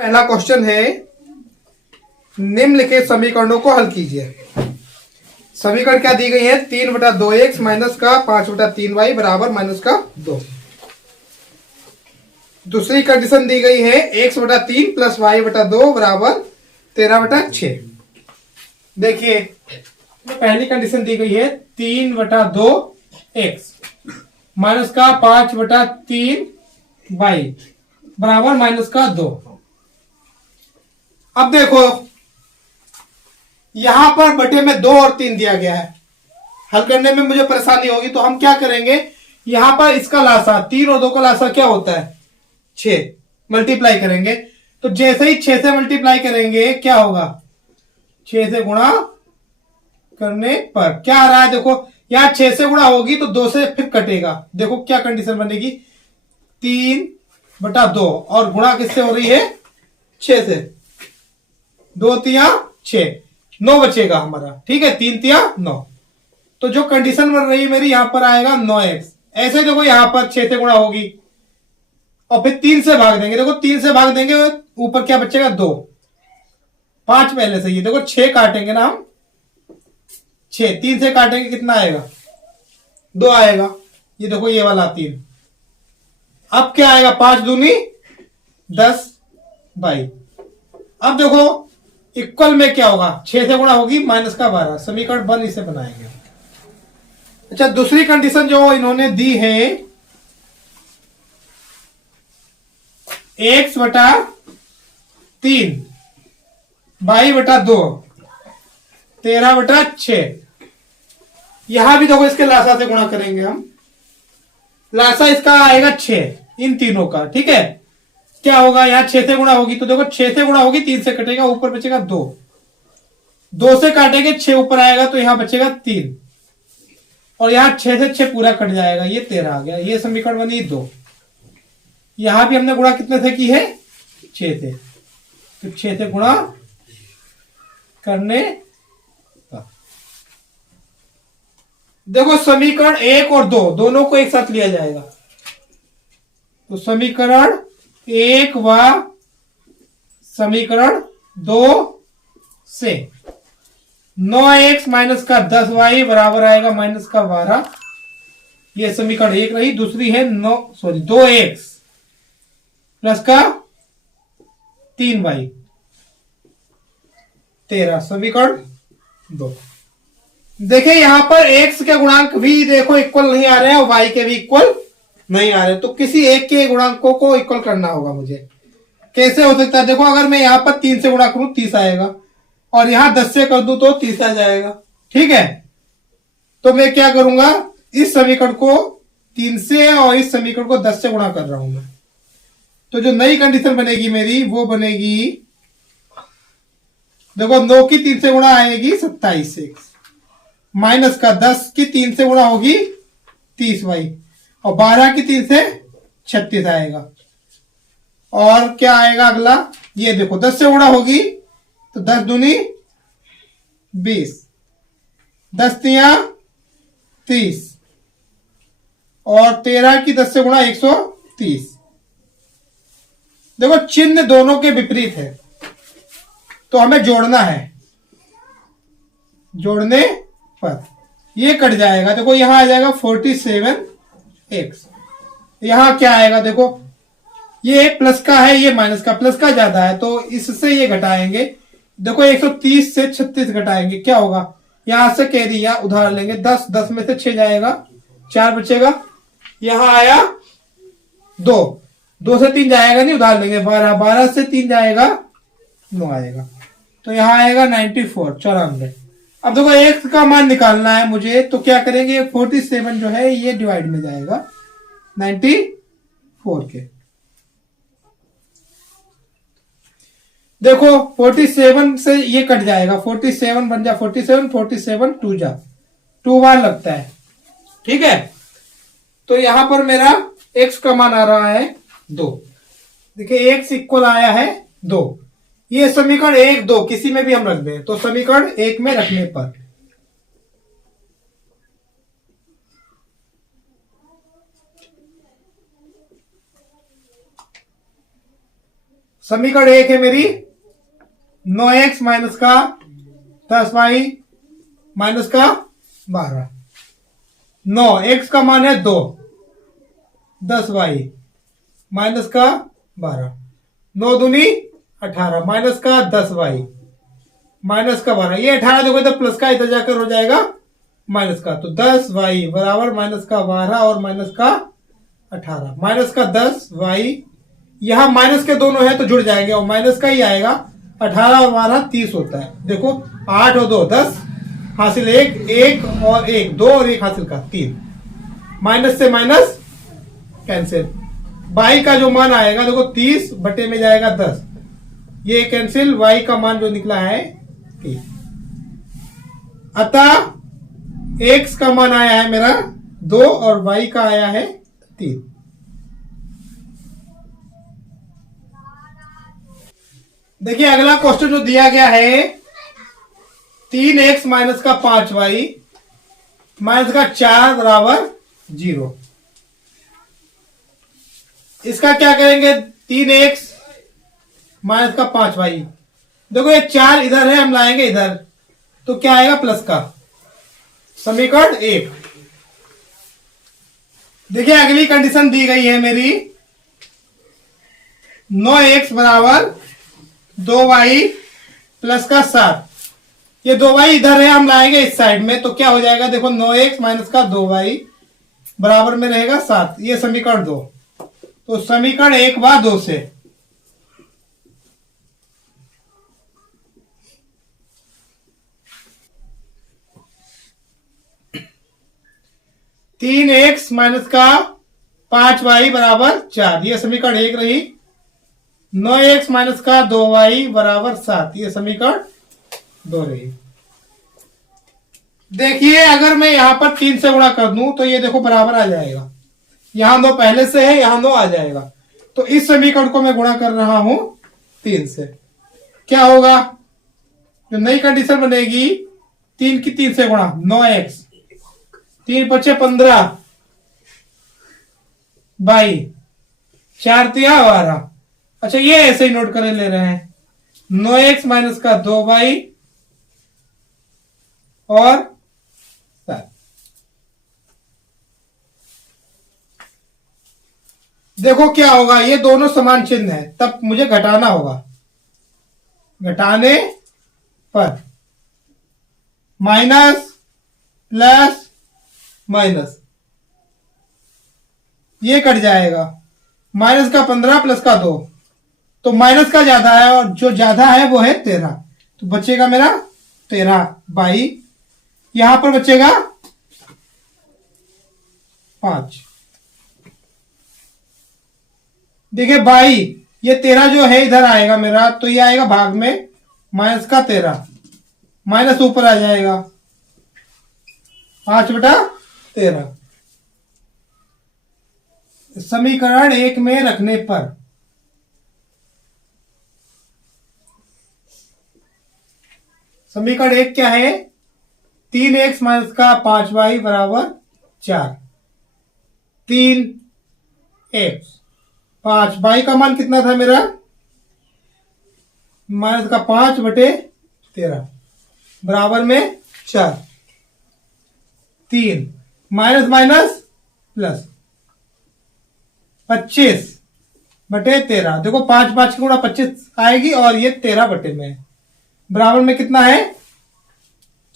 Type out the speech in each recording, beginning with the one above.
पहला क्वेश्चन है, निम्नलिखित समीकरणों को हल कीजिए। समीकरण क्या दी गई है? 3/2x माइनस का 5/3y बराबर माइनस का 2। दूसरी कंडीशन दी गई है x/3 प्लस y/2 बराबर 13/6। देखिए, पहली कंडीशन दी गई है 3/2x माइनस का 5/3y बराबर माइनस का 2। अब देखो, यहां पर बटे में 2 और 3 दिया गया है, हल करने में मुझे परेशानी होगी। तो हम क्या करेंगे, यहां पर इसका लासा 3 और 2 का लासा क्या होता है? 6। मल्टीप्लाई करेंगे, तो जैसे ही 6 से मल्टीप्लाई करेंगे क्या होगा? 6 से गुणा करने पर क्या आ रहा है? देखो, यहां 6 से गुणा होगी तो 2 से फिर कटेगा। देखो क्या कंडीशन बनेगी, 3/2 और गुणा किससे हो रही है? 6 से। 2 तिया 6, 9 बचेगा हमारा। ठीक है, 3 तिया 9। तो जो कंडीशन बन रही है मेरी, यहां पर आएगा 9x। ऐसे देखो, यहां पर 6 से गुणा होगी और फिर 3 से भाग देंगे। देखो 3 से भाग देंगे, ऊपर क्या बचेगा? 2। 5 पहले से ही। देखो 6 काटेंगे ना हम, 6 3 से काटेंगे, कितना आएगा? 2 आएगा। ये देखो, ये वाला 3। अब क्या आएगा? 5 दूनी 10 बाई। अब देखो इक्वल में क्या होगा? 6 से गुणा होगी माइनस का 12। समीकरण 1 इसे बनाएंगे। अच्छा, दूसरी कंडीशन जो इन्होंने दी है, x/3 y/2 13/6। यहां भी देखो, इसके लासा से गुणा करेंगे हम। लासा इसका आएगा 6, इन तीनों का। ठीक है, क्या होगा? यहां 6 से गुणा होगी तो देखो, 6 से गुणा होगी, 3 से कटेगा, ऊपर बचेगा 2। 2 से काटेंगे, 6 ऊपर आएगा तो यहां बचेगा 3 और यहां 6 से 6 पूरा कट जाएगा, ये 13 आ गया। ये समीकरण बनी 2। यहां भी हमने गुणा कितने से की है? 6 से। तो 6 से गुणा करने का। देखो, समीकरण 1 और 2 दोनों को एक साथ लिया जाएगा। तो समीकरण 1 व समीकरण 2 से 9x माइनस का 10y बराबर आएगा माइनस का 12। ये समीकरण 1 रही। दूसरी है 2x प्लस का 3y 13, समीकरण 2। देखिए, यहां पर x के गुणांक भी देखो इक्वल नहीं आ रहे हैं और y के भी इक्वल नहीं आ रहे, तो किसी एक के गुणांकों को इक्वल करना होगा मुझे। कैसे हो सकता है? देखो, अगर मैं यहां पर 3 से गुणा करूं 30 आएगा और यहां 10 से कर दूं तो 30 आ जाएगा। ठीक है, तो मैं क्या करूंगा, इस समीकरण को 3 से और इस समीकरण को 10 से गुणा कर रहा हूं मैं। तो जो नई कंडीशन बनेगी मेरी, वो बनेगी, देखो 9 की 3 से गुणा आएगी 27x माइनस का 10 की 3 से गुणा होगी 30y और 12 की 3 से 36 आएगा। और क्या आएगा अगला? ये देखो, 10 से गुणा होगी तो 10 दूनी 20, 10 तिया 30 और 13 की 10 से गुणा 130। देखो, चिन्ह दोनों के विपरीत है तो हमें जोड़ना है। जोड़ने पर ये कट जाएगा। देखो, यहां आ जाएगा 47x। यहां क्या आएगा? देखो, ये प्लस का है, ये माइनस का। प्लस का ज्यादा है तो इससे ये घटाएंगे। देखो, 130 से 36 घटाएंगे, क्या होगा? यहां से कैरी या उधार लेंगे, 10 10 में से 6 जाएगा, 4 बचेगा। यहां आया 2, 2 से 3 जाएगा नहीं, उधार लेंगे 12, 12 से 3 जाएगा 9 आएगा। तो यहां आएगा 94, 94। अब देखो, एक्स का मान निकालना है मुझे, तो क्या करेंगे? 47 जो है ये डिवाइड में जाएगा 94 के। देखो, 47 से ये कट जाएगा, 47 बन जा 47, 47 2 जा 2 बार लगता है। ठीक है, तो यहां पर मेरा x का मान आ रहा है 2। देखिए, x इक्वल आया है 2। ये समीकरण 1 2 किसी में भी हम रख दें, तो समीकरण 1 में रखने पर समीकरण 1 है मेरी 9x माइनस का 10y माइनस का 12। 9 x का मान है 2, 10y माइनस का 12, 9 दूनी 18 माइनस का 10y माइनस का 12। ये 18 देखो तो प्लस का इधर जाकर हो जाएगा माइनस का, तो 10y बराबर माइनस का 12 और माइनस का 18, माइनस का 10y। यहां माइनस के दोनों है तो जुड़ जाएंगे और माइनस का ही आएगा। 18 और 12 30 होता है। देखो 8 और 2 10, हासिल 1, 1 और 1 2 और 1 हासिल का 3, माइनस से माइनस कैंसिल। y का जो मान आएगा देखो 30 बटे में जाएगा 10, ये कैंसिल। y का मान जो निकला है 3। अतः x का मान आया है मेरा 2 और y का आया है 3। देखिए अगला क्वेश्चन जो दिया गया है 3x माइनस का 5y माइनस का 4 बराबर 0। इसका क्या करेंगे? 3x माइनस का 5y, देखो ये 4 इधर है, हम लाएंगे इधर तो क्या आएगा प्लस का। समीकरण 1। देखिए अगली कंडीशन दी गई है मेरी 9x बराबर 2y प्लस का 7। ये 2y इधर है, हम लाएंगे इस साइड में तो क्या हो जाएगा? देखो 9x माइनस का 2y बराबर में रहेगा 7। ये समीकरण 2। तो समीकरण 1 व 2 से 3x माइनस का 5y बराबर 4, ये समीकरण 1 रही। 9x माइनस का 2y बराबर 7, ये समीकरण 2 रही। देखिए अगर मैं यहां पर 3 से गुणा कर दूं तो ये देखो बराबर आ जाएगा। यहां 2 पहले से है, यहां 2 आ जाएगा। तो इस समीकरण को मैं गुणा कर रहा हूं 3 से। क्या होगा? जो नई कंडीशन बनेगी 3 की 3 से गुणा 9x, 3 पचे 15 बाई 4 तिया 12। अच्छा ये ऐसे ही नोट कर ले रहे हैं 9x माइनस का 2y और 7। देखो क्या होगा, ये दोनों समान चिन्ह है तब मुझे घटाना होगा। घटाने पर माइनस प्लस माइनस ये कट जाएगा। माइनस का 15 प्लस का 2, तो माइनस का ज्यादा है और जो ज्यादा है वो है 13। तो बचेगा मेरा 13 बाई, यहां पर बचेगा 5। देखिए बाई, ये 13 जो है इधर आएगा मेरा, तो ये आएगा भाग में माइनस का 13, माइनस ऊपर आ जाएगा 5/13। समीकरण 1 में रखने पर समीकरण 1 क्या है? 3x माइनस का 5y बराबर 4। 3x 5, y का मान कितना था मेरा? माइनस का 5/13 बराबर में 4। 3 माइनस माइनस प्लस 25/13। देखो 5 5 की गुणा 25 आएगी और ये 13 बटे में बराबर में कितना है?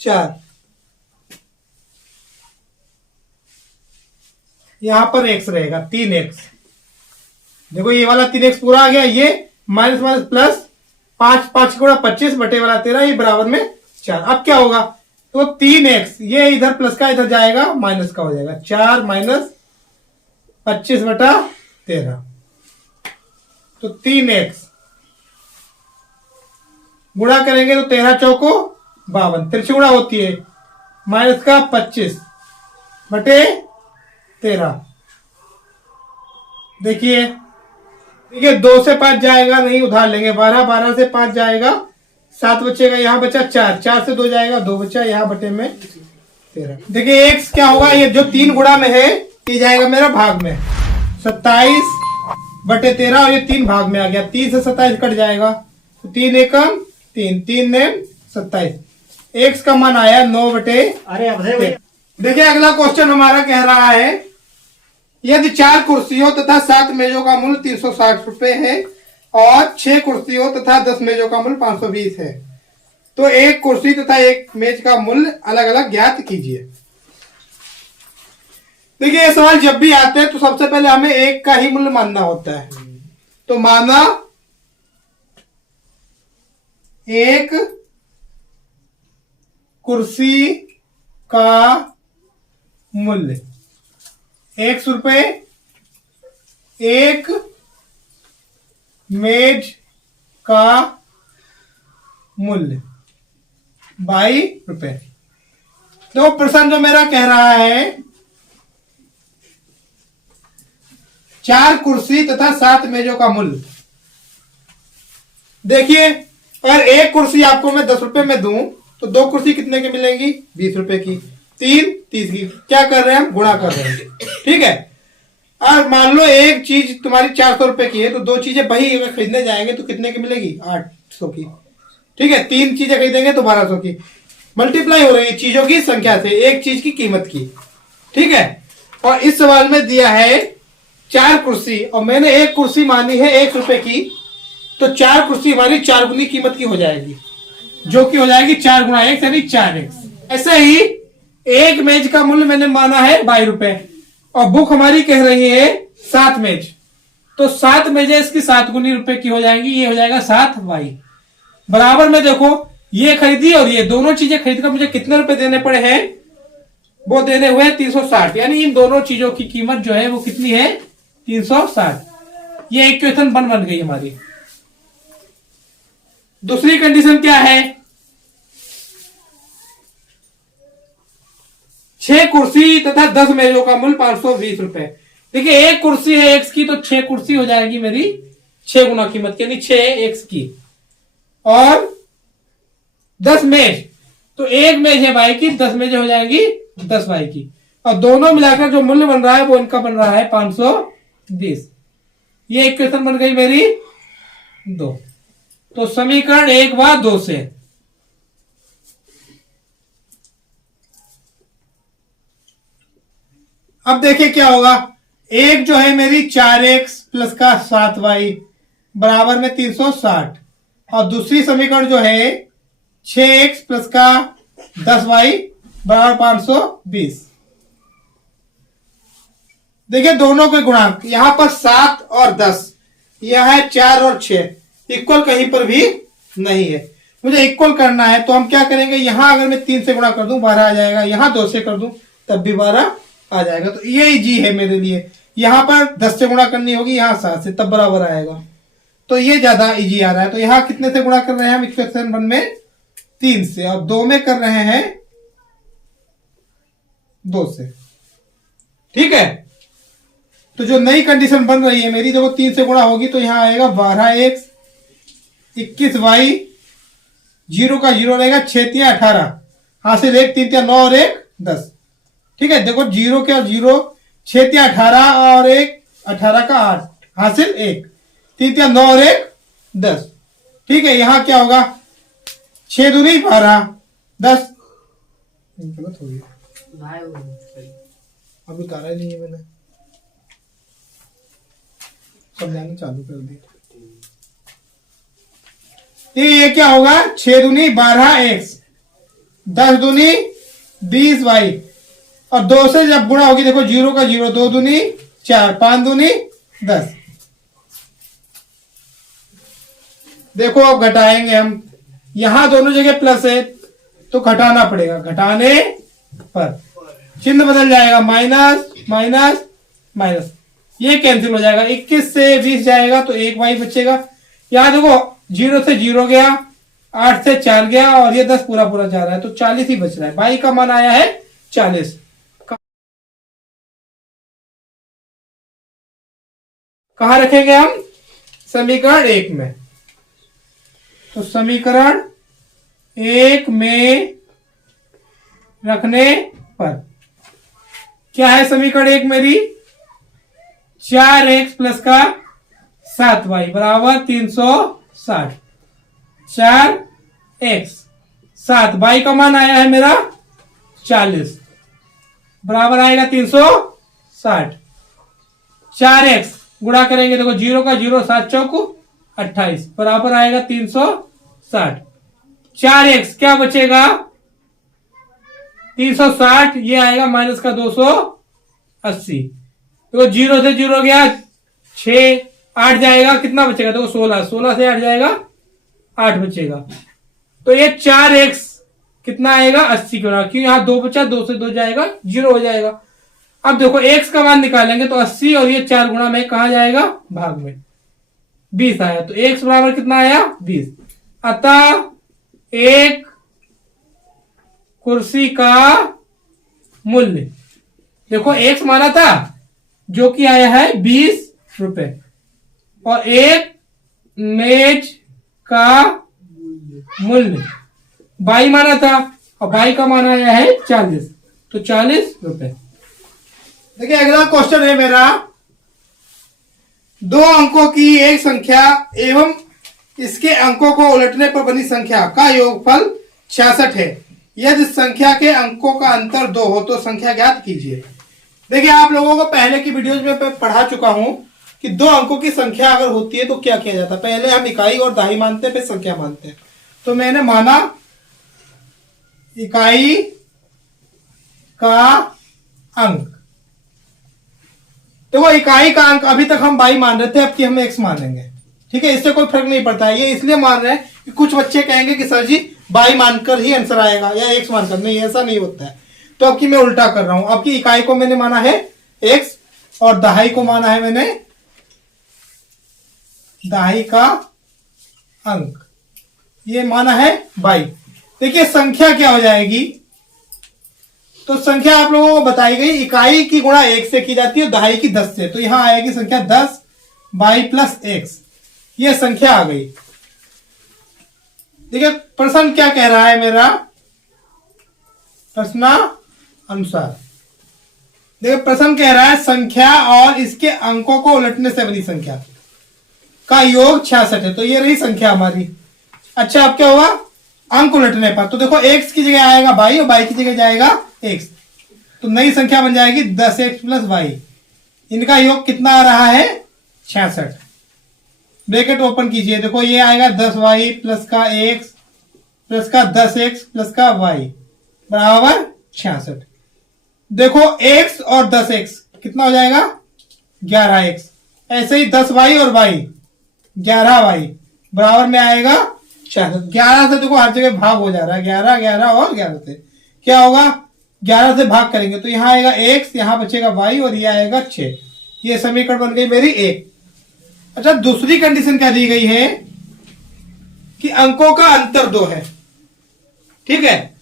4। यहां पर x रहेगा 3x। देखो ये वाला 3x पूरा आ गया, ये माइनस माइनस प्लस 5 5 की गुणा 25 बटे वाला 13, ये बराबर में 4। अब क्या होगा? तो 3x ये इधर प्लस का इधर जाएगा माइनस का हो जाएगा 4 माइनस 25/13। तो 3x गुणा करेंगे तो 13 चौको 52, तिरछी गुणा होती है माइनस का 25/13। देखिए 2 से 5 जाएगा नहीं, उधार लेंगे 12, 12 से 5 जाएगा 7 बचेगा, यहां बचा 4, 4 से 2 जाएगा 2 बचा, यहां बटे में 13। देखिए x क्या होगा? ये जो 3 गुणा में है ये जाएगा मेरा भाग में 27 बटे 13 और ये 3 भाग में आ गया, 3 से 27 कट जाएगा तो 3 एकम 3, 3 ने 27। एक्स का मान आया 9 बटे। अरे अब है भैया। देखिए अगला क्वेश्चन हमारा कह रहा है यदि 4 कुर्सियों तथा 7 मेजों का मूल्य 360 रुपए है और 6 कुर्सियों तथा 10 मेजों का मूल्य 520 है, तो एक कुर्सी तथा एक मेज का मूल्य अलग अलग ज्ञात कीजिए। देखिए ये सवाल जब भी आते हैं तो सबसे पहले हमें एक का ही मूल्य मानना होता है। तो माना एक कुर्सी का मूल्य 100 रुपए, एक मेज का मूल्य 22 रुपए। तो प्रश्न जो मेरा कह रहा है 4 कुर्सी तथा 7 मेजों का मूल्य। देखिए अगर एक कुर्सी आपको मैं 10 रुपए में दूं तो 2 कुर्सी कितने की मिलेंगी? 20 रुपए की, 3 30 की। क्या कर रहे हैं हम? गुणा कर रहे हैं। ठीक है। और मान लो एक चीज तुम्हारी 400 रुपए की है तो 2 चीजें वही अगर खरीदने जाएंगे तो कितने की मिलेगी? 800 की। ठीक है। 3 चीजें खरीदेंगे तो 1200 की। मल्टीप्लाई हो रही है चीजों की संख्या से एक चीज की कीमत की। ठीक है। और इस सवाल में दिया है 4 कुर्सी और मैंने एक कुर्सी मानी है 1 रुपए की, तो 4 कुर्सी हमारी 4 गुनी कीमत की हो जाएगी, जो कि हो जाएगी 4 गुणा 1 यानी 4x। ऐसे ही एक मेज का मूल्य मैंने माना है 22 रुपए और बुक हमारी कह रही है 7 मेज, तो 7 मेजें इसकी 7 गुनी रुपए की हो जाएंगी। ये हो जाएगा 7y। बराबर में देखो ये खरीदी और ये दोनों चीजें खरीदकर मुझे कितने रुपए देने पड़े हैं? वो देने हुए 360, यानी इन दोनों चीजों की कीमत जो है वो कितनी है? 360। ये इक्वेशन बन गई हमारी। दूसरी कंडीशन क्या है? 6 कुर्सी तथा 10 मेजों का मूल्य 520 रुपए। देखिए एक कुर्सी है x की तो 6 कुर्सी हो जाएगी मेरी 6 गुना कीमत यानी 6x की, और 10 मेज तो एक मेज है y की, 10 मेज हो जाएंगी 10y की, और दोनों मिलाकर जो मूल्य बन रहा है वो इनका बन रहा है 520। ये इक्वेशन बन गई मेरी 2। तो समीकरण 1 व 2 से अब देखिए क्या होगा। एक जो है मेरी 4x प्लस का 7y बराबर में 360 और दूसरी समीकरण जो है 6x प्लस का 10y बराबर 520। देखिए दोनों के गुणांक यहां पर 7 और 10, यह है 4 और 6, इक्वल कहीं पर भी नहीं है। मुझे इक्वल करना है तो हम क्या करेंगे, यहां अगर मैं 3 से गुणा कर दूं 12 आ जाएगा, यहां 2 से कर दूं तब भी 12 आ जाएगा। तो ये इजी है मेरे लिए। यहां पर 10 से गुणा करनी होगी, यहां 7 से, तब बराबर आएगा। तो ये ज्यादा इजी आ रहा है। तो यहां कितने से गुणा कर रहे हैं हम इक्वेशन 1 में? 3 से, और 2 में कर रहे हैं 2 से। ठीक है। तो जो नई कंडीशन बन रही है मेरी, देखो 3 से गुणा होगी तो यहां आएगा 12x 21y, 0 का 0 रहेगा, 6 3 18, हासिल 1 3 9 और 1 10। ठीक है। देखो 0 के और 0, 6 3 18 और 1 18 का 8, हासिल 1 3 3 9 और 1 10। ठीक है। यहां क्या होगा? 6 दूनी 12 10। गलत हो गया, अभी उतारा ही नहीं है मैंने, समझाना चालू कर दिया। ये क्या होगा? 6 दूनी 12x, 10 दूनी 20y, और 2 से जब गुणा होगी, देखो 0 का 0, 2 दूनी 4, 5 दूनी 10। देखो अब घटाएंगे हम, यहां दोनों जगह प्लस है तो घटाना पड़ेगा, घटाने पर चिन्ह बदल जाएगा, माइनस माइनस माइनस, ये कैंसिल हो जाएगा। 21 से 20 जाएगा तो 1y बचेगा। यहां देखो 0 से 0 गया, 8 से 4 गया, और ये 10 पूरा पूरा जा रहा है तो 40 ही बच रहा है। y का मान आया है 40। कहां रखेंगे हम? समीकरण 1 में। तो समीकरण 1 में रखने पर क्या है? समीकरण 1 मेरी 4x प्लस का 7y बराबर 360। 4x 7y का मान आया है मेरा 40 बराबर आएगा 360। 4x गुणा करेंगे, देखो 0 का 0, 7 चौक 28 बराबर आएगा 360। 4x क्या बचेगा 360, ये आएगा माइनस का 280। देखो 0 से 0 गया 6, 8 जाएगा, कितना बचेगा देखो 16, 16 से 8 जाएगा 8 बचेगा। तो ये 4x कितना आएगा 80 का, क्यों यहाँ 2 बचा, 2 से 2 जाएगा 0 हो जाएगा। अब देखो x का मान निकालेंगे तो 80 और ये 4 गुणा में कहा जाएगा भाग में, 20 आया। तो x बराबर कितना आया 20। अतः एक कुर्सी का मूल्य, देखो x माना था जो कि आया है 20 रुपए, और एक मेज का मूल्य बाई माना था और बाई का मान आया है 40, तो 40 रुपए। देखिए अगला क्वेश्चन है मेरा, 2 अंकों की एक संख्या एवं इसके अंकों को उलटने पर बनी संख्या का योगफल 66 है। यदि संख्या के अंकों का अंतर 2 हो तो संख्या ज्ञात कीजिए। देखिए आप लोगों को पहले की वीडियोज में पढ़ा चुका हूं कि 2 अंकों की संख्या अगर होती है तो क्या किया जाता है। पहले हम इकाई और दहाई मानते हैं, फिर संख्या मानते हैं। तो मैंने माना इकाई का अंक, तो वो इकाई का अंक अभी तक हम बाई मान रहे थे, अब की हम एक्स मानेंगे। ठीक है, इससे कोई फर्क नहीं पड़ता है। ये इसलिए मान रहे हैं कि कुछ बच्चे कहेंगे कि सर जी बाई मानकर ही आंसर आएगा या एक्स मानकर, नहीं ऐसा नहीं होता है। तो अब की मैं उल्टा कर रहा हूं। अब की इकाई को मैंने माना है एक्स और दहाई को माना है मैंने दहाई का अंक, ये माना है बाई। देखिए संख्या क्या हो जाएगी, तो संख्या आप लोगों को बताई गई, इकाई की गुणा 1 से की जाती है, दहाई की 10 से। तो यहां आएगी संख्या 10 बाई प्लस एक्स, ये संख्या आ गई। देखिए प्रश्न क्या कह रहा है मेरा, प्रश्न अनुसार देखिए प्रश्न कह रहा है संख्या और इसके अंकों को उलटने से बनी संख्या का योग 66 है। तो ये रही संख्या हमारी। अच्छा अब क्या हुआ, अंक उलटने पर, तो देखो x की जगह आएगा बाई और बाई की जगह जाएगा x, तो नई संख्या बन जाएगी 10x प्लस वाई। इनका योग कितना आ रहा है 66। ब्रैकेट ओपन कीजिए, देखो ये आएगा 10y प्लस का x प्लस का 10x प्लस का y बराबर 66। देखो x और 10x कितना हो जाएगा 11x, ऐसे ही 10y और y 11y बराबर में आएगा 66। 11 से देखो हर जगह भाग हो जा रहा है, 11 11 और 11 से क्या होगा, 11 से भाग करेंगे तो यहाँ आएगा x, यहाँ बचेगा y और ये आएगा 6। ये समीकरण बन गई मेरी 1। अच्छा दूसरी कंडीशन क्या दी गई है कि अंकों का अंतर 2 है। ठीक है,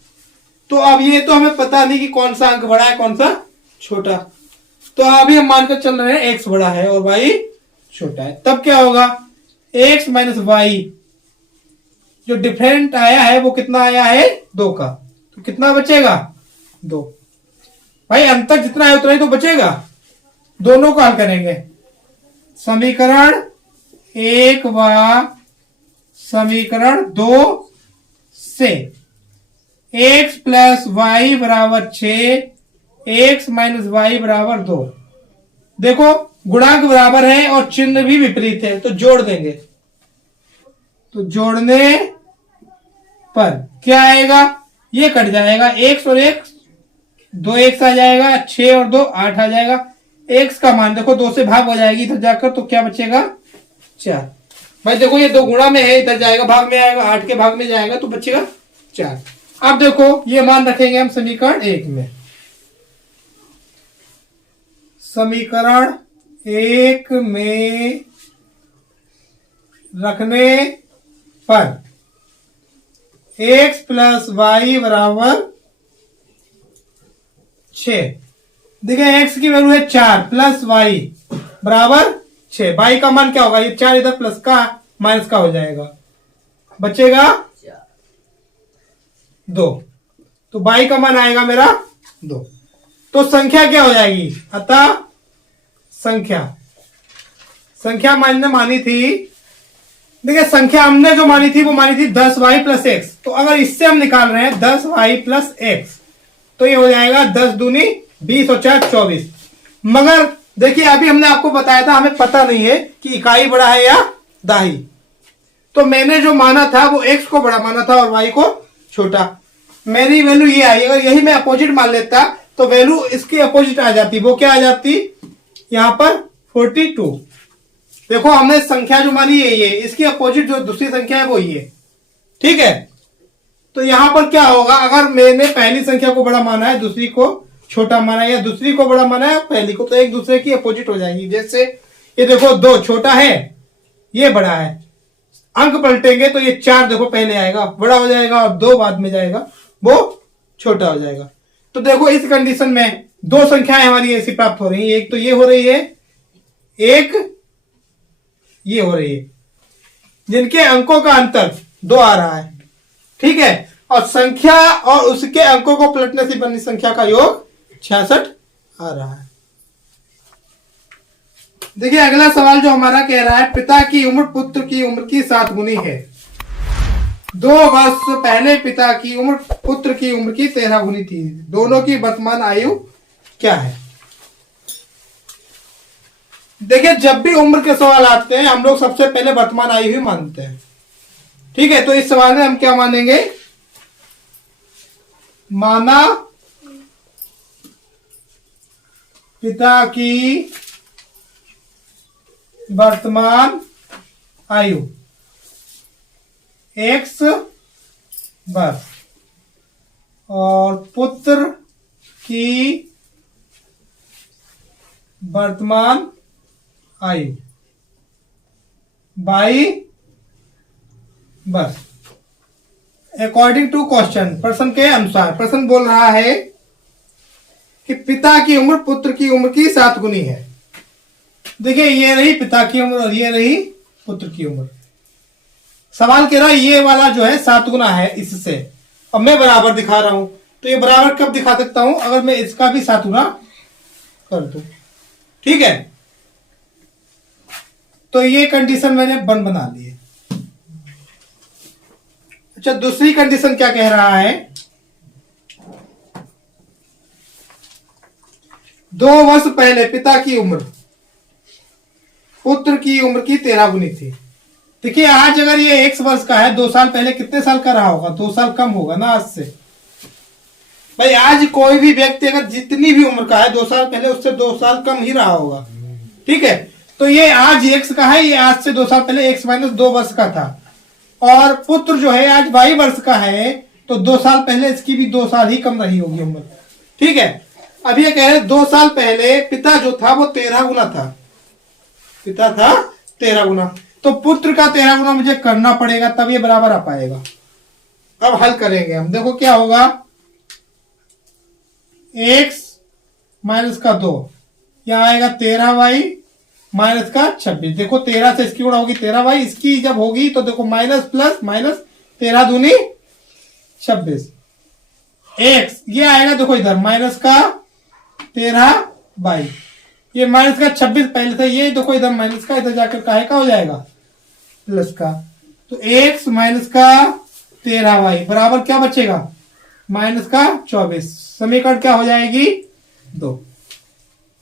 तो अब ये तो हमें पता नहीं कि कौन सा अंक बड़ा है कौन सा छोटा, तो अभी हम मानकर चल रहे हैं x बड़ा है और y छोटा है। तब क्या होगा, x माइनस वाई जो डिफरेंट आया है वो कितना आया है 2 का, तो कितना बचेगा 2। भाई अंतर जितना है उतना ही तो बचेगा, दोनों को हल करेंगे। समीकरण 1 व समीकरण 2 से x प्लस वाई बराबर 6, x माइनस वाई बराबर 2। देखो गुणांक बराबर है और चिन्ह भी विपरीत है, तो जोड़ देंगे। तो जोड़ने पर क्या आएगा, ये कट जाएगा, x और x 2x आ जाएगा, 6 और 2 8 आ जाएगा। x का मान देखो 2 से भाग हो जाएगी इधर जाकर, तो क्या बचेगा 4। भाई देखो ये 2 गुणा में है, इधर जाएगा भाग में आएगा, 8 के भाग में जाएगा तो बचेगा 4। अब देखो ये मान रखेंगे हम समीकरण 1 में। समीकरण 1 में रखने पर x प्लस वाई बराबर 6। देखिए x की वैल्यू है 4 प्लस वाई बराबर 6। वाई का मान क्या होगा, ये 4 इधर प्लस का माइनस का हो जाएगा, बचेगा 2। तो वाई का मान आएगा मेरा 2। तो संख्या क्या हो जाएगी, अतः संख्या मैंने मानी थी, देखिए संख्या हमने जो मानी थी वो मानी थी 10y प्लस एक्स। तो अगर इससे हम निकाल रहे हैं 10y प्लस एक्स, तो ये हो जाएगा 10 दूनी 20 और 4 24। मगर देखिए अभी हमने आपको बताया था हमें पता नहीं है कि इकाई बड़ा है या दाही, तो मैंने जो माना था वो x को बड़ा माना था और y को छोटा। मेरी वैल्यू ये आई, अगर यही मैं अपोजिट मान लेता तो वैल्यू इसकी अपोजिट आ जाती। वो क्या आ जाती यहां पर 42। देखो हमने संख्या जो मानी है ये, इसकी अपोजिट जो दूसरी संख्या है वो ये, ठीक है। तो यहां पर क्या होगा, अगर मैंने पहली संख्या को बड़ा माना है, दूसरी को छोटा माना है, या दूसरी को बड़ा माना है पहली को, तो एक दूसरे की अपोजिट हो जाएगी। जैसे ये देखो 2 छोटा है, ये बड़ा है, अंक पलटेंगे तो ये 4 देखो पहले आएगा बड़ा हो जाएगा और 2 बाद में जाएगा वो छोटा हो जाएगा। तो देखो इस कंडीशन में दो संख्याएं हमारी ऐसी प्राप्त हो रही है, एक तो ये हो रही है, एक ये हो रही है, जिनके अंकों का अंतर 2 आ रहा है, ठीक है। और संख्या और उसके अंकों को पलटने से बनी संख्या का योग 66 आ रहा है। देखिए अगला सवाल जो हमारा कह रहा है, पिता की उम्र पुत्र की उम्र की 7 गुनी है। 2 वर्ष पहले पिता की उम्र पुत्र की उम्र की 13 गुनी थी। दोनों की वर्तमान आयु क्या है? देखिए जब भी उम्र के सवाल आते हैं हम लोग सबसे पहले वर्तमान आयु ही मानते हैं, ठीक है। तो इस सवाल में हम क्या मानेंगे, माना पिता की वर्तमान आयु x वर्ष और पुत्र की वर्तमान आयु y वर्ष। अकॉर्डिंग टू क्वेश्चन, प्रश्न के अनुसार प्रश्न बोल रहा है कि पिता की उम्र पुत्र की उम्र की 7 गुनी है। देखिए ये रही पिता की उम्र और ये रही पुत्र की उम्र। सवाल कह रहा है ये वाला जो है 7 गुना है इससे, अब मैं बराबर दिखा रहा हूं, तो ये बराबर कब दिखा सकता हूं, अगर मैं इसका भी 7 गुना कर दूं, ठीक है। तो ये कंडीशन मैंने बना ली है। अच्छा दूसरी कंडीशन क्या कह रहा है, 2 वर्ष पहले पिता की उम्र पुत्र की उम्र की 13 गुनी थी। देखिए आज अगर ये x वर्ष का है, 2 साल पहले कितने साल का रहा होगा, 2 साल कम होगा ना आज से। भाई आज कोई भी व्यक्ति अगर जितनी भी उम्र का है 2 साल पहले उससे 2 साल कम ही रहा होगा, ठीक है। तो ये आज x का है, ये आज से 2 साल पहले x माइनस 2 वर्ष का था। और पुत्र जो है आज y वर्ष का है, तो 2 साल पहले इसकी भी 2 साल ही कम रही होगी उम्र, ठीक है। अब ये कह रहे 2 साल पहले पिता जो था वो 13 गुना था, पिता था 13 गुना, तो पुत्र का 13 गुना मुझे करना पड़ेगा तब ये बराबर आ पाएगा। अब हल करेंगे हम, देखो क्या होगा, x माइनस का 2, यहां आएगा 13y माइनस का 26। देखो 13 से इसकी गुणा होगी 13y, इसकी जब होगी तो देखो माइनस प्लस माइनस 13 दूनी 26, x ये आएगा देखो इधर माइनस का 13y, ये माइनस का 26 पहले से, ये देखो इधर माइनस का, इधर जाकर काहे का हो जाएगा प्लस का। तो x माइनस का 13y बराबर क्या बचेगा, माइनस का 24। समीकरण क्या हो जाएगी 2।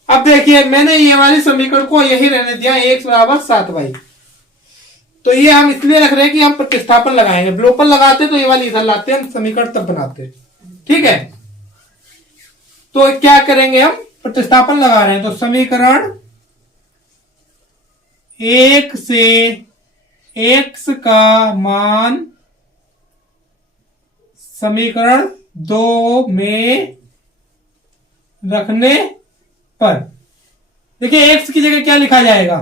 अब देखिए मैंने ये वाली समीकरण को यही रहने दिया, x बराबर 7y। तो ये हम इसलिए रख रहे हैं कि हम प्रतिस्थापन लगाएंगे, विलोपन लगाते तो ये वाली इधर लाते हैं, समीकरण तब बनाते, ठीक है। तो क्या करेंगे हम, प्रतिस्थापन लगा रहे हैं, तो समीकरण 1 से x का मान समीकरण 2 में रखने पर, देखिए x की जगह क्या लिखा जाएगा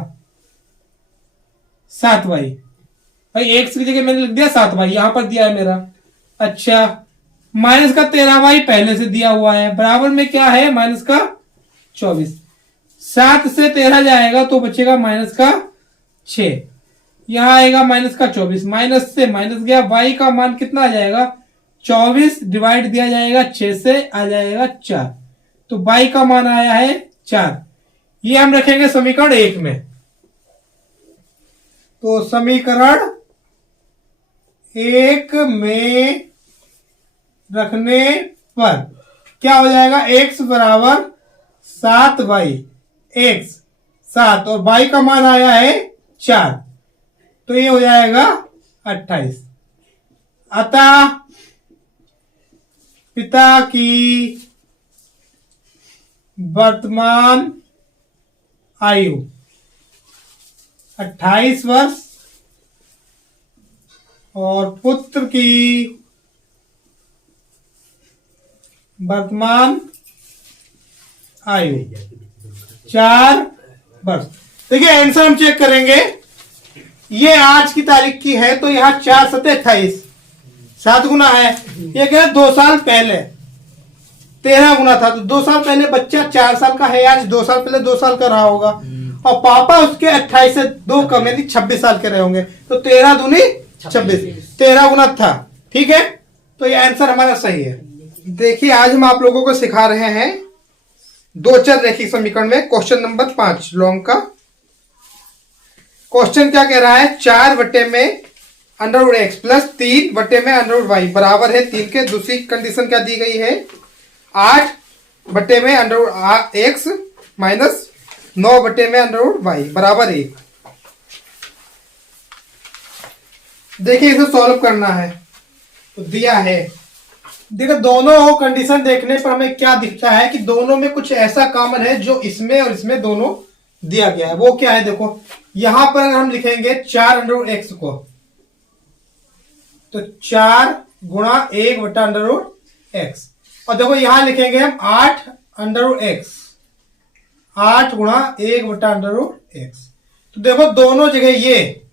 7y। भाई x की जगह मैंने लिख दिया 7y, यहां पर दिया है मेरा। अच्छा माइनस का 13y पहले से दिया हुआ है, बराबर में क्या है माइनस का 24। 7 से 13 जाएगा तो बचेगा माइनस का 6, यहां आएगा माइनस का 24, माइनस से माइनस गया, y का मान कितना आ जाएगा 24 डिवाइड दिया जाएगा 6 से आ जाएगा 4, तो y का मान आया है 4। ये हम रखेंगे समीकरण 1 में, तो समीकरण 1 में रखने पर क्या हो जाएगा, x बराबर 7y, x 7 और y का मान आया है 4, तो ये हो जाएगा 28। अतः पिता की वर्तमान आयु 28 वर्ष और पुत्र की वर्तमान आयु 4 वर्ष। देखिए आंसर हम चेक करेंगे, ये आज की तारीख की है तो यहाँ 4 7 28, 7 गुना है, ये क्या है 2 साल पहले 13 गुना था, तो 2 साल पहले बच्चा 4 साल का है, आज 2 साल पहले 2 साल का रहा होगा, और पापा उसके 28 से 2 कम यानी 26 साल के रहे होंगे, तो 13 दूनी 26, 13 गुना था। ठीक है, तो ये आंसर हमारा सही है। देखिए आज हम आप लोगों को सिखा रहे हैं दो चर रेखिक समीकरण में क्वेश्चन नंबर 5 लॉन्ग का। क्वेश्चन क्या कह रहा है, 4 बटे में अंडर रूट एक्स प्लस 3 बटे में अंडर रूट वाई बराबर है 3 के। दूसरी कंडीशन क्या दी गई है, 8 बटे में अंडर रूट एक्स माइनस 9 बटे में अंडर रूट वाई बराबर 1। देखिए इसे सॉल्व करना है, तो दिया है, देखो दोनों कंडीशन देखने पर हमें क्या दिखता है कि दोनों में कुछ ऐसा कॉमन है जो इसमें और इसमें दोनों दिया गया है। वो क्या है, देखो यहां पर अगर हम लिखेंगे 4 अंडर रूट एक्स को, तो 4 गुणा 1 बटा अंडर रूट एक्स, और देखो यहां लिखेंगे हम 8 अंडर रूट एक्स, 8 गुणा 1 बटा अंडर रूट एक्स। तो देखो दोनों जगह ये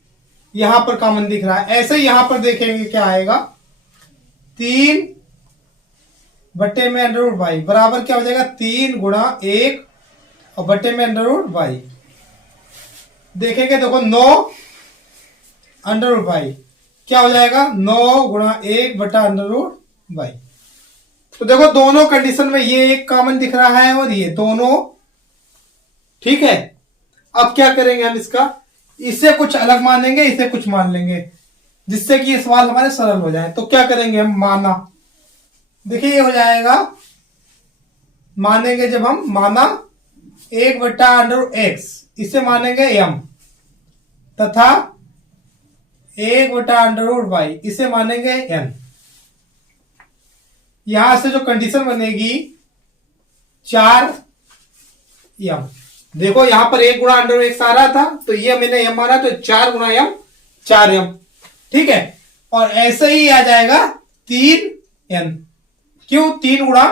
यहां पर कॉमन दिख रहा है। ऐसे यहां पर देखेंगे क्या आएगा, 3 बटे में अंडर रूट वाई बराबर क्या हो जाएगा, 3 गुणा 1 और बटे में अंडर रूट वाई। देखेंगे देखो 9 अंडर रूट वाई क्या हो जाएगा, 9 गुणा 1 बटा अंडर रूट वाई। तो देखो दोनों कंडीशन में ये एक कॉमन दिख रहा है और ये दोनों, ठीक है। अब क्या करेंगे हम इसका, इसे कुछ अलग मान लेंगे, इसे कुछ मान लेंगे, जिससे कि ये सवाल हमारे सरल हो जाए। तो क्या करेंगे हम, माना, देखिए ये हो जाएगा, मानेंगे जब हम माना 1 बटा अंडर एक्स, इसे मानेंगे m, तथा 1 बटा अंडर रूट वाई इसे मानेंगे n। यहां से जो कंडीशन बनेगी 4 m, देखो यहां पर 1 गुणा अंडर एक्स आ रहा था, तो ये मैंने m माना, तो 4 गुणा m 4m, ठीक है। और ऐसे ही आ जाएगा 3n, क्यों, 3 गुणा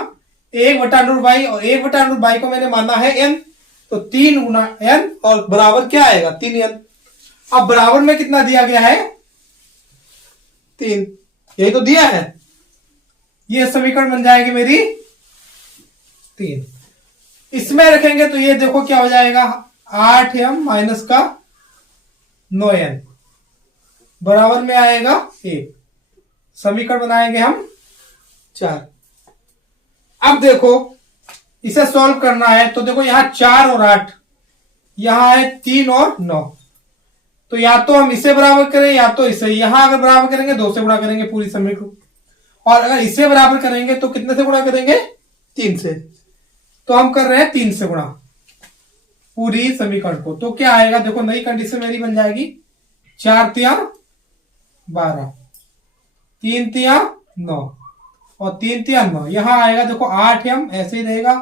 1 बटा अंडर रूट वाई, और 1 बटा अंडर रूट वाई को मैंने माना है n, तो 3 गुणा n और बराबर क्या आएगा, 3n। अब बराबर में कितना दिया गया है, 3, यही तो दिया है। ये समीकरण बन जाएगी मेरी 3। इसमें रखेंगे तो ये देखो क्या हो जाएगा, 8m माइनस का 9n बराबर में आएगा 1। समीकरण बनाएंगे हम 4। अब देखो इसे सॉल्व करना है, तो देखो यहां 4 और 8, यहां है 3 और 9, तो या तो हम इसे बराबर करें या तो इसे। यहां अगर बराबर करेंगे 2 से गुणा करेंगे पूरी समीकरण, और अगर इसे बराबर करेंगे तो कितने से गुणा करेंगे, 3 से। तो हम कर रहे हैं 3 से गुणा पूरी समीकरण को, तो क्या आएगा, देखो नई कंडीशन मेरी बन जाएगी, 4 तिया 12, 3 तिया 9 और 3 तिया 9। यहां आएगा देखो 8m ऐसे ही रहेगा,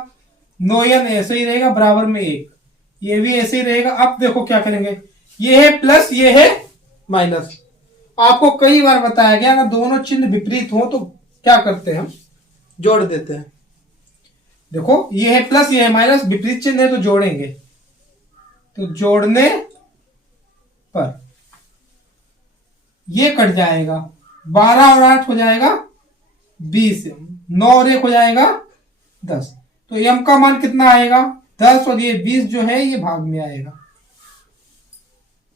9n ऐसे ही रहेगा, बराबर में 1, ये भी ऐसे ही रहेगा। अब देखो क्या करेंगे, ये है प्लस, ये है माइनस। आपको कई बार बताया गया अगर दोनों चिन्ह विपरीत हो तो क्या करते हैं, हम जोड़ देते हैं। देखो ये है प्लस, ये है माइनस, विपरीत चिन्ह है तो जोड़ेंगे, तो जोड़ने पर ये कट जाएगा, 12 और 8 हो जाएगा 20, 9 और 1 हो जाएगा 10। तो m का मान कितना आएगा, 10, और ये 20 जो है ये भाग में आएगा,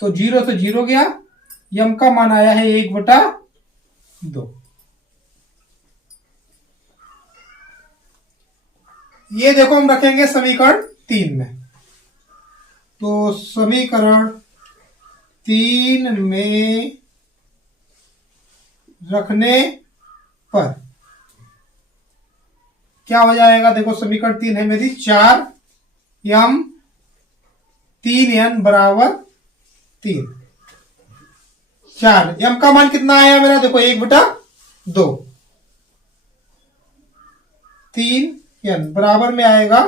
तो 0 से 0 गया, m का मान आया है 1/2। ये देखो हम रखेंगे समीकरण 3 में, तो समीकरण 3 में रखने पर क्या हो जाएगा? देखो समीकरण 3 है मेरी 4m 3n बराबर 3। 4 m का मान कितना आया मेरा? देखो 1/2। 3n बराबर में आएगा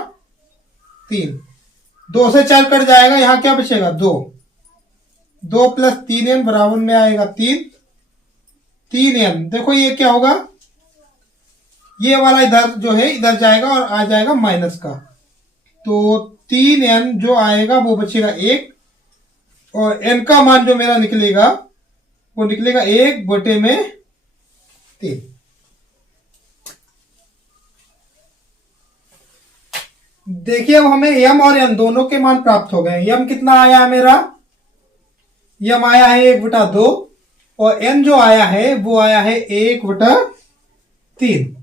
3। 2 से 4 कट जाएगा, यहां क्या बचेगा? 2। 2 + 3n बराबर में आएगा 3। 3n देखो ये क्या होगा? ये वाला इधर जो है इधर जाएगा और आ जाएगा माइनस का, तो 3n जो आएगा वो बचेगा 1, और n का मान जो मेरा निकलेगा वो निकलेगा 1/3। देखिए अब हमें m और n दोनों के मान प्राप्त हो गए। m कितना आया है मेरा? m आया है 1/2, और n जो आया है वो आया है 1/3।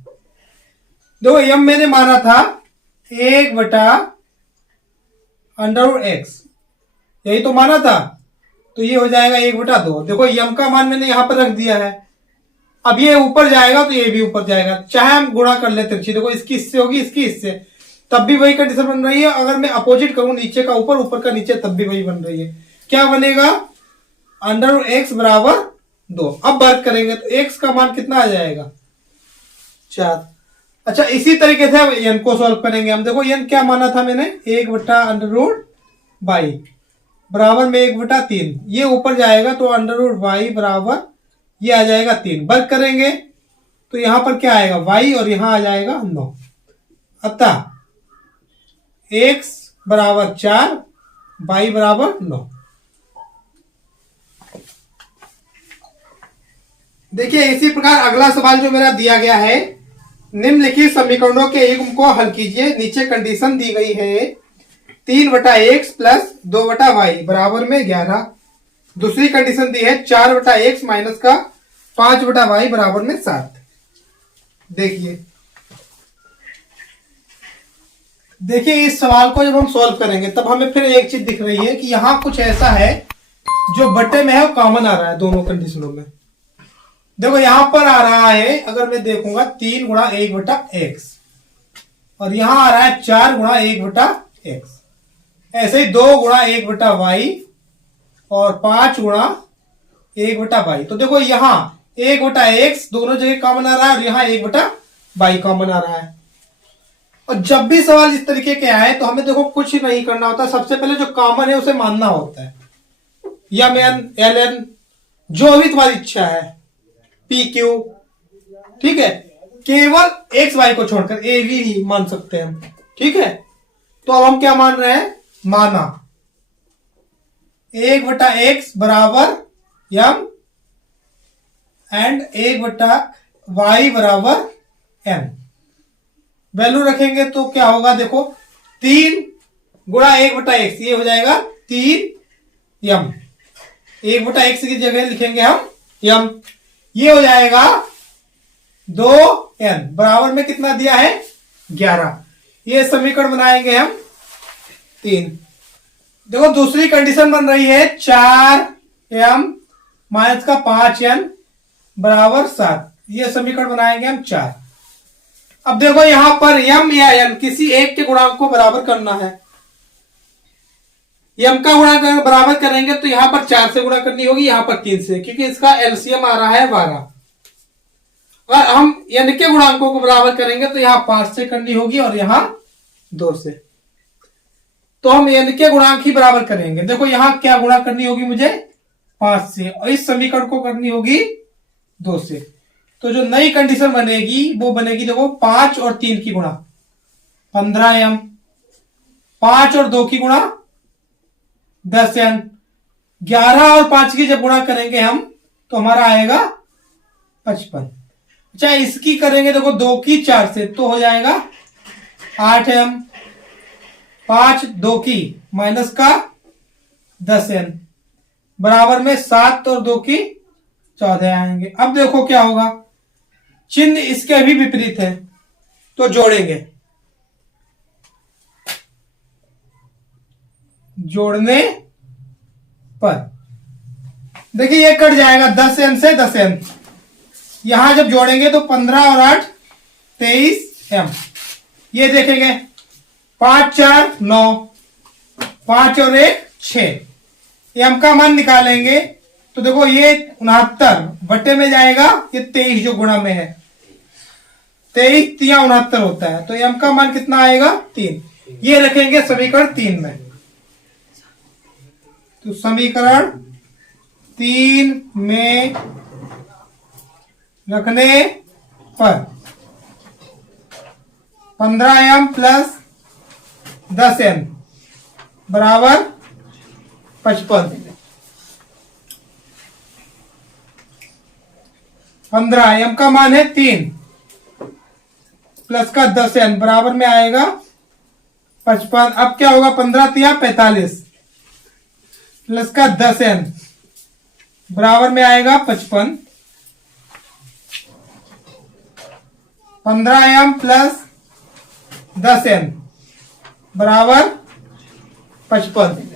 देखो m मैंने माना था 1/√x, यही तो माना था, तो ये हो जाएगा 1/2। देखो m का मान मैंने यहां पर रख दिया है। अब ये ऊपर जाएगा तो ये भी ऊपर जाएगा, चाहे हम गुणा कर लेते हैं। देखो इसकी इससे होगी, इसकी इससे, तब भी वही कंडीशन बन रही है। अगर मैं अपोजिट करूं, नीचे का ऊपर, ऊपर का नीचे, तब भी वही बन रही है। क्या बनेगा? √x बराबर 2। अब वर्क करेंगे तो x का मान कितना आ जाएगा? 4। अच्छा इसी तरीके से अब n को सॉल्व करेंगे हम। देखो n क्या माना था मैंने? 1/√y बराबर में 1/3। ये ऊपर जाएगा तो √y बराबर ये आ जाएगा 3। वर्क करेंगे तो यहां पर क्या आएगा? y, और यहां आ जाएगा 9। अतः x बराबर 4, y बराबर 9। देखिए इसी प्रकार अगला सवाल जो मेरा दिया गया है, निम्नलिखित समीकरणों के युग्म को हल कीजिए। नीचे कंडीशन दी गई है 3/x + 2/y बराबर में 11। दूसरी कंडीशन दी है 4/x माइनस का 5/y बराबर में 7। देखिए इस सवाल को जब हम सॉल्व करेंगे तब हमें फिर एक चीज दिख रही है कि यहां कुछ ऐसा है जो बट्टे में है वो कॉमन आ रहा है दोनों कंडीशनों में। देखो यहां पर आ रहा है, अगर मैं देखूंगा 3 × 1/x, और यहां आ रहा है 4 × 1/x। ऐसे ही 2 × 1/y और 5 × 1/y। तो देखो यहां 1/x दोनों जगह कॉमन आ रहा है, और यहां 1/y कॉमन आ रहा है। और जब भी सवाल इस तरीके के आए तो हमें देखो कुछ नहीं करना होता, सबसे पहले जो कॉमन है उसे मानना होता है। mn ln जो भी तुम्हारी इच्छा है, pq, ठीक है, केवल x y को छोड़कर a भी ही मान सकते हैं हम, ठीक है। तो अब हम क्या मान रहे हैं? माना 1/x बराबर m एंड 1/y बराबर m। वैल्यू रखेंगे तो क्या होगा? देखो 3 × 1/x, ये हो जाएगा 3m। 1/x की जगह लिखेंगे हम m, ये हो जाएगा 2n बराबर में कितना दिया है? 11। ये समीकरण बनाएंगे हम 3। देखो दूसरी कंडीशन बन रही है 4m माइनस का 5n बराबर 7। ये समीकरण बनाएंगे हम 4। अब देखो यहां पर m या n किसी एक के गुणांक को बराबर करना है। m का गुणांक बराबर करेंगे तो यहां पर 4 से गुणा करनी होगी, यहां पर 3 से, क्योंकि इसका एलसीएम आ रहा है 12। और हम n के गुणांकों को बराबर करेंगे तो यहां 5 से करनी होगी और यहां 2 से। तो हम n के गुणांक ही बराबर करेंगे। देखो यहां क्या गुणा करनी होगी मुझे? 5 से, और इस समीकरण को करनी होगी 2 से। तो जो नई कंडीशन बनेगी वो बनेगी, देखो 5 और 3 की गुणा 15m, 5 और 2 की गुणा 10n, 11 और 5 की जब गुणा करेंगे हम तो हमारा आएगा 55। अच्छा इसकी करेंगे देखो 2 की 4 से तो हो जाएगा 8m, 5 2 की माइनस का 10n बराबर में 7 और 2 की 14 आएंगे। अब देखो क्या होगा, चिन्ह इसके भी विपरीत है तो जोड़ेंगे। जोड़ने पर देखिए ये कट जाएगा 10n से 10n, यहां जब जोड़ेंगे तो 15 और 8 23m। ये देखेंगे 5 4 9, 5 और 1 6, m का मान निकालेंगे तो देखो ये 69 बटे में जाएगा, ये 23 जो गुणा में है, 23 या 69 होता है, तो m का मान कितना आएगा 3। ये रखेंगे समीकरण 3 में। तो समीकरण 3 में रखने पर 15m प्लस 10n बराबर 55। 15m का मान है 3 प्लस का 10n बराबर में आएगा 55। अब क्या होगा 15 तिया 45 प्लस का 10n बराबर में आएगा 55। 15m प्लस 10n बराबर 55।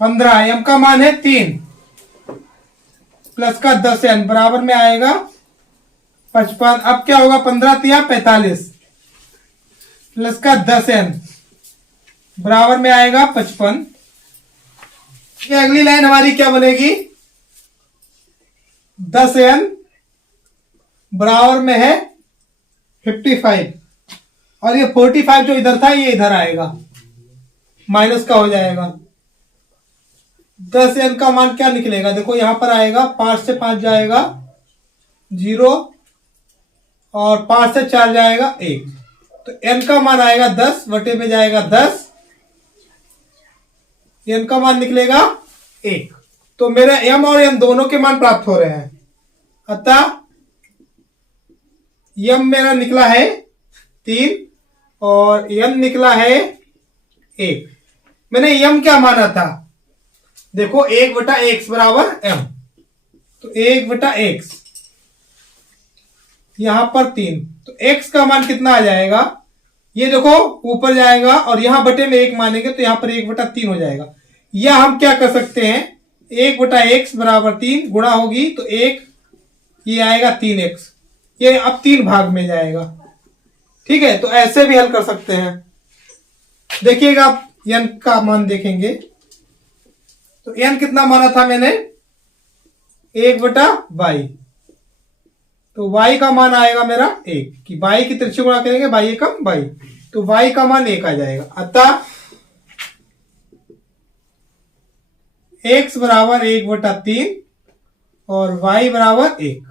15m का मान है 3 प्लस का 10n बराबर में आएगा 55। अब क्या होगा 15 तिया 45 प्लस का 10n बराबर में आएगा 55। ये अगली लाइन हमारी क्या बनेगी, 10n बराबर में है 55 और ये 45 जो इधर था ये इधर आएगा, माइनस का हो जाएगा। 10n का मान क्या निकलेगा, देखो यहां पर आएगा 5 से 5 जाएगा 0 और 5 से 4 जाएगा 1, तो n का मान आएगा 10 बटे में जाएगा 10, n का मान निकलेगा 1। तो मेरे m और n दोनों के मान प्राप्त हो रहे हैं, अतः m मेरा निकला है 3 और n निकला है 1। मैंने m क्या माना था, देखो 1/x बराबर m, तो 1/x यहां पर 3, तो x का मान कितना आ जाएगा, ये देखो ऊपर जाएगा और यहां बटे में 1 मानेंगे तो यहां पर 1/3 हो जाएगा। या हम क्या कर सकते हैं, 1/x बराबर 3 गुणा होगी तो 1, ये आएगा 3x, ये अब 3 भाग में जाएगा। ठीक है, तो ऐसे भी हल कर सकते हैं। देखिएगा आप n का मान देखेंगे तो n कितना माना था मैंने 1/y, तो y का मान आएगा मेरा 1, कि y की तिरछी गुणा करेंगे y एकम y, तो y का मान 1 आ जाएगा। अतः x बराबर 1/3 और y बराबर 1।